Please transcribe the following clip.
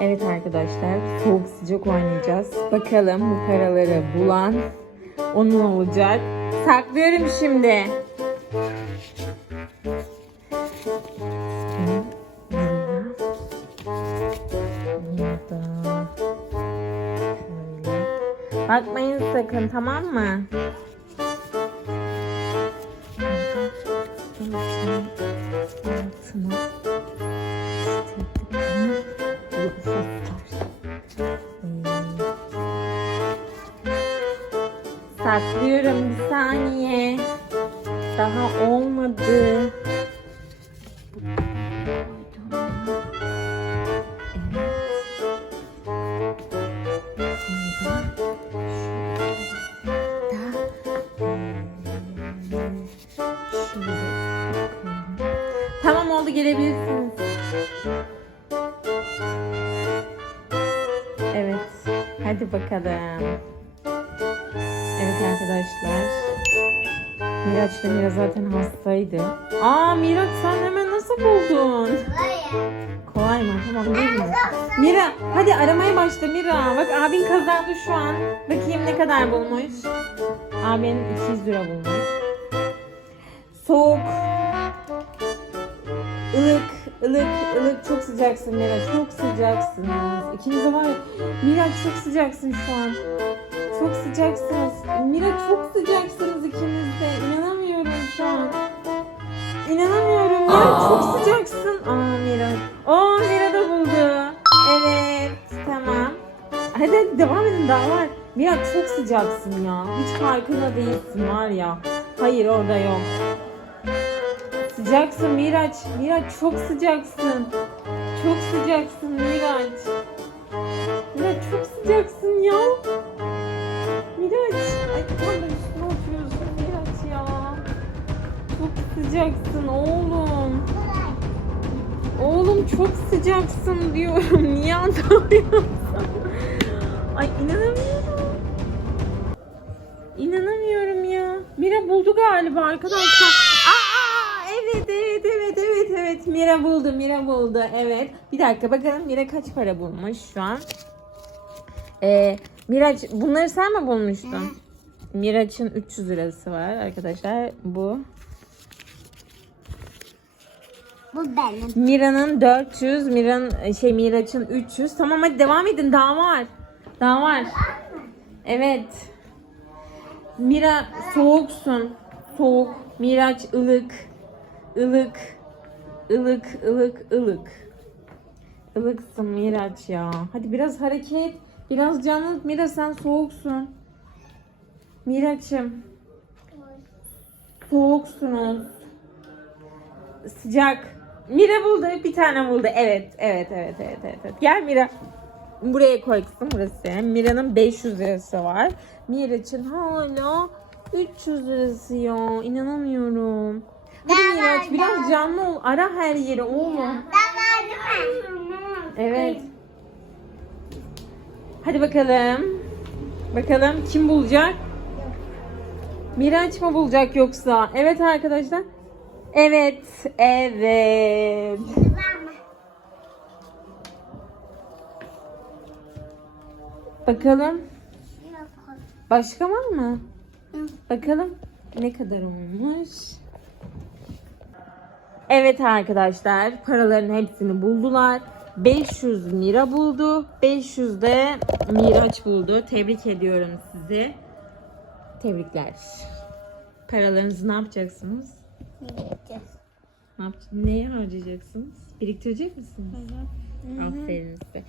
Evet arkadaşlar soğuk sıcak oynayacağız. Bakalım bu paraları bulan onun olacak. Saklıyorum şimdi. Bakmayın sakın tamam mı? Saklıyorum bir saniye. Daha olmadı. Tamam oldu gelebilirsiniz. Evet. Hadi bakalım. Evet arkadaşlar. Miraç da Mira zaten hastaydı. Aa Miraç sen hemen nasıl buldun? Kolay mı? Tamam değil mi? Mira hadi aramaya başla Mira. Bak abin kazandı şu an. Bakayım ne kadar bulmuş. Abin 200 lira bulmuş. Soğuk. Ilık, ılık, ılık çok sıcaksın Mira. Çok sıcaksınız. İkiniz de var. Mira çok sıcaksın şu an. Çok sıcaksınız. Mira çok sıcaksınız ikiniz de. İnanamıyorum şu an. İnanamıyorum Mira çok sıcaksın. Aa Mira. Aa Mira da buldu. Evet tamam. Hadi hadi devam edin daha var. Mira çok sıcaksın ya. Hiç farkında değilsin var ya. Hayır orada yok. Sıcaksın Miraç. Miraç çok sıcaksın. Çok sıcaksın Miraç. Miraç çok sıcaksın ya. Sıcaksın oğlum. Oğlum çok sıcaksın diyorum. Niye anlamıyorsun? Ay inanamıyorum. İnanamıyorum ya. Mira buldu galiba arkadaşlar. Aa, evet evet evet evet evet. Mira buldu Mira buldu. Evet. Bir dakika bakalım Mira kaç para bulmuş şu an. Ee, Miraç bunları sen mi bulmuştun? Miraç'ın 300 lirası var arkadaşlar. Bu. Bu benim. Mira'nın 400, Mira'nın şey Miraç'ın 300. Tamam hadi devam edin. Daha var. Daha var. Evet. Mira soğuksun. Soğuk. Miraç ılık. Ilık. Ilık, ılık, ılık. Ilıksın Miraç ya. Hadi biraz hareket. Biraz canlı. Mira sen soğuksun. Miraç'ım. Soğuksunuz. Sıcak. Mira buldu. Bir tane buldu. Evet. Evet. Evet. Evet. Evet. evet. Gel Mira. Buraya koy kızım burası. Mira'nın 500 lirası var. Mira için hala 300 lirası ya. İnanamıyorum. Hadi Ben Miraç verdim. biraz canlı ol. Ara her yeri oğlum. Ben verdim? Evet. Hadi bakalım. Bakalım kim bulacak? Miraç mı bulacak yoksa? Evet arkadaşlar. Evet. Evet. Bakalım. Başka var mı? Bakalım ne kadar olmuş. Evet arkadaşlar paraların hepsini buldular. 500 lira buldu. 500 de Miraç buldu. Tebrik ediyorum sizi. Tebrikler. Paralarınızı ne yapacaksınız? Ne yapacaksınız? Neye harcayacaksınız? Biriktirecek misiniz? Aferin size.